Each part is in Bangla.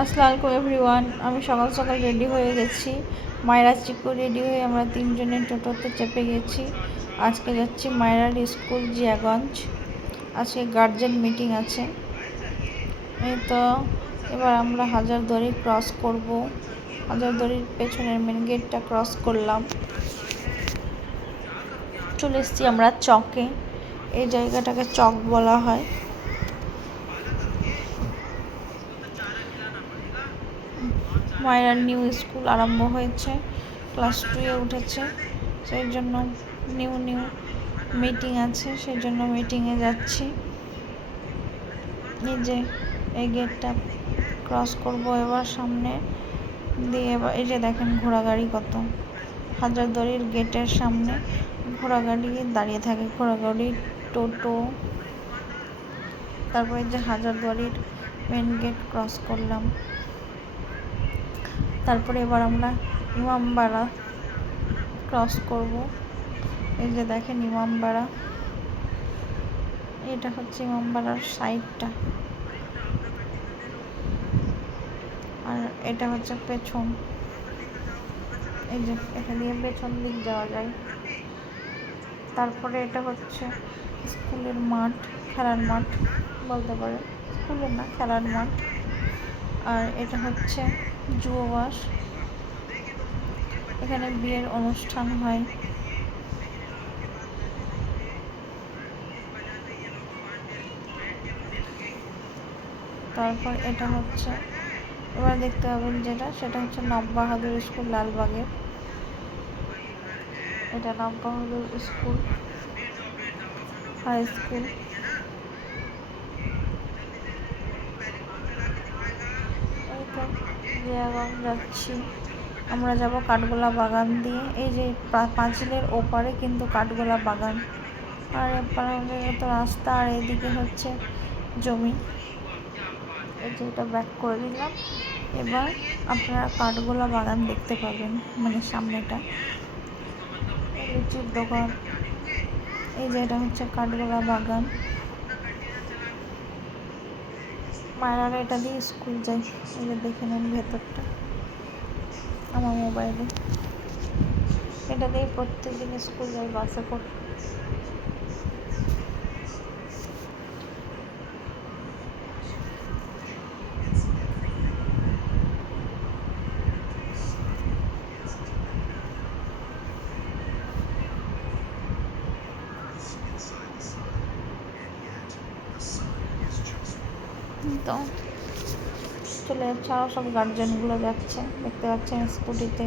আসসালামু আলাইকুম এভরিওয়ান। আমি সকাল সকাল রেডি হয়ে গেছি। মায়েরা চিকু রেডি হয়ে আমরা তিনজনে টোটোতে চেপে গেছি। আজকে যাচ্ছি মায়েরার স্কুল জিয়াগঞ্জ। আজকে গার্জেন মিটিং আছে। এই তো এবার আমরা হাজারদুয়ারি ক্রস করব। হাজারদুয়ারির পেছনের মেন গেটটা ক্রস করলাম, চলে এসেছি আমরা চকে। এই জায়গাটাকে চক বলা হয়। মায়েরার নিউ স্কুল আরম্ভ হয়েছে, ক্লাস 2-এ উঠেছে, সেই জন্য নিউ মিটিং আছে, সেই জন্য মিটিংয়ে যাচ্ছি। এই যে এই গেটটা ক্রস করব এবার সামনে দিয়ে। এবার এই যে দেখেন ঘোড়াগাড়ি কত, হাজারদুয়ারির গেটের সামনে ঘোড়াগাড়ি দাঁড়িয়ে থাকে, ঘোড়াগাড়ি, টোটো। তারপরে যে হাজারদুয়ারির মেন গেট ক্রস করলাম। তারপরে এবার আমরা ইমামবাড়া ক্রস করব। এই যে দেখেন ইমামবাড়া, এটা হচ্ছে ইমামবাড়ার সাইডটা, আর এটা হচ্ছে পেছন। এই যে এখান দিয়ে পেছন দিক যাওয়া যায়। তারপরে এটা হচ্ছে স্কুলের মাঠ, খেলার মাঠ বলতে পারে, স্কুলের না খেলার মাঠ। আর এটা হচ্ছে যুববাস, এখানে বিয়ের অনুষ্ঠান হয়। তারপর এটা হচ্ছে, এবার দেখতে পাবেন যেটা, সেটা হচ্ছে নববাহাদুর স্কুল লালবাগের। এটা নববাহাদুর স্কুল হাই স্কুল। এই তো জিয়াগঞ্জ যাচ্ছি আমরা, যাব কাঠগোলা বাগান দিয়ে। এই যে পাঁচিলের ওপারে কিন্তু কাঠগোলা বাগান, আর এপারে তো রাস্তা, আর এইদিকে হচ্ছে জমি। এই যে এটা ব্যাক করে দিলাম। এবার আপনারা কাঠগোলা বাগান দেখতে পাবেন, মানে সামনেটা লিচির দোকান। এই যে এটা হচ্ছে কাঠগোলা বাগান। মায়েরা এটা দিয়ে স্কুল যায়। এই যে দেখে নেন ভেতরটা আমার মোবাইলে। এটা দিয়ে প্রত্যেকদিন স্কুল যাই বাসে করে। তো চলে যাচ্ছে, আরও সব গার্জেনগুলো যাচ্ছে, দেখতে পাচ্ছেন স্কুটিতে।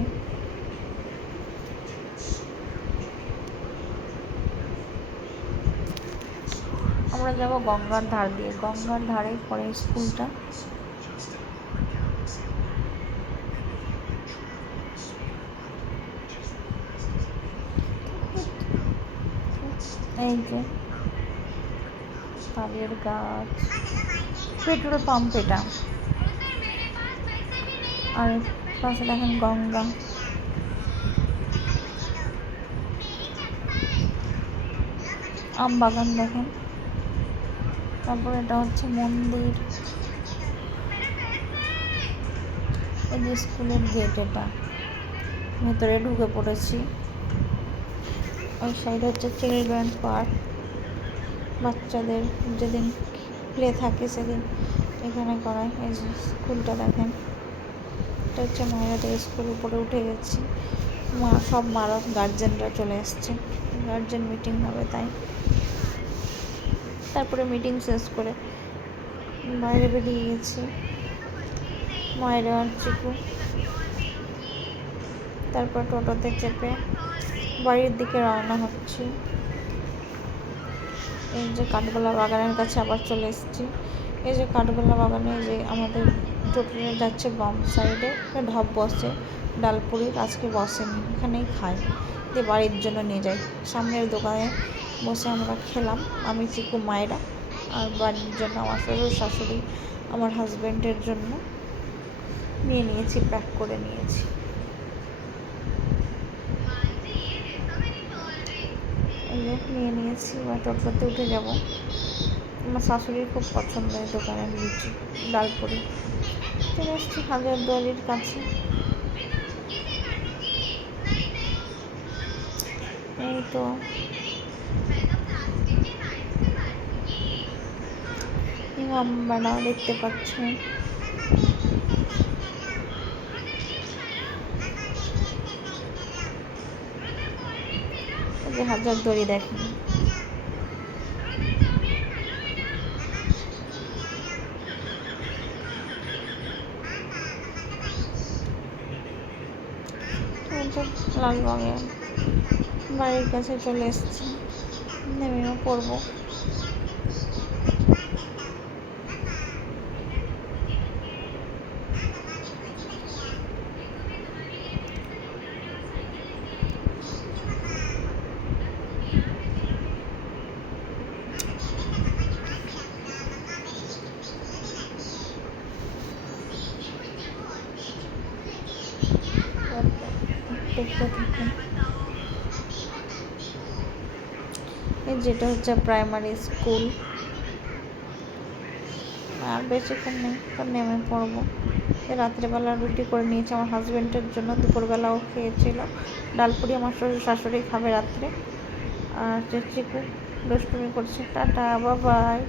আমরা যাব গঙ্গার ধার দিয়ে, গঙ্গার ধারে পড়ে স্কুলটা। এই যে তালের গাছ, পেট্রোল পাম্প এটা। আর পাশে দেখেন গঙ্গা। আম বাগান দেখেন। তারপর এটা হচ্ছে মন্দির। এই যে স্কুলের গেট, এটা ভেতরে ঢুকে পড়েছি। ওই সাইডে হচ্ছে চিলড্রেন পার্ক, বাচ্চাদের যেদিন প্লে থাকে সেদিন এখানে করায়। এই যে স্কুলটা দেখেন, এটা হচ্ছে মায়েরাদের স্কুল। উপরে উঠে গেছি, সব গার্জেনরা চলে এসছে, গার্জেন মিটিং হবে তাই। তারপরে মিটিং শেষ করে বাইরে বেরিয়ে গেছি মায়েরা আর চিকু। তারপর টোটোতে চেপে বাড়ির দিকে রওনা হচ্ছি। এই যে কাঠগোলা বাগানের কাছে আবার চলে এসেছি। এই যে কাঠগোলা বাগানে যে আমাদের টোটোটা যাচ্ছে বাম সাইডে, ঢপ বসে ডালপুরির, আজকে বসেনি, এখানেই খাই, দিয়ে বাড়ির জন্য নিয়ে যাই। সামনের দোকানে বসে আমরা খেলাম, আমি চিকু মায়েরা। আর বাড়ির জন্য আমার শ্বশুর শাশুড়ি, আমার হাজব্যান্ডের জন্য নিয়ে নিয়েছি, প্যাক করে নিয়েছি। নিয়ে নিয়েছি, এবার টোটোতে উঠে যাব। আমার শাশুড়ির খুব পছন্দ এই দোকানের লুচি, ডালপুরি। ঠিক এসছি হাজারদুয়ারির কাছে। এই তো ইমামবাড়াও দেখতে পাচ্ছেন। যে হাজারদুয়ারি দেখেন, লালবাগে বাড়ির কাছে চলে এসেছি, নেমেও পড়বো। দেখতে থাকুন। যেটা হচ্ছে প্রাইমারি স্কুল। আর বেশিক্ষণ নেই, তো নেমে পড়বো। রাত্রেবেলা রুটি করে নিয়েছি আমার হাজব্যান্ডের জন্য, দুপুরবেলাও খেয়েছিল। ডালপুরি আমার শাশুড়ি খাবে রাত্রে। আর চিকু দুষ্টুমি করছে। Tata, bye bye.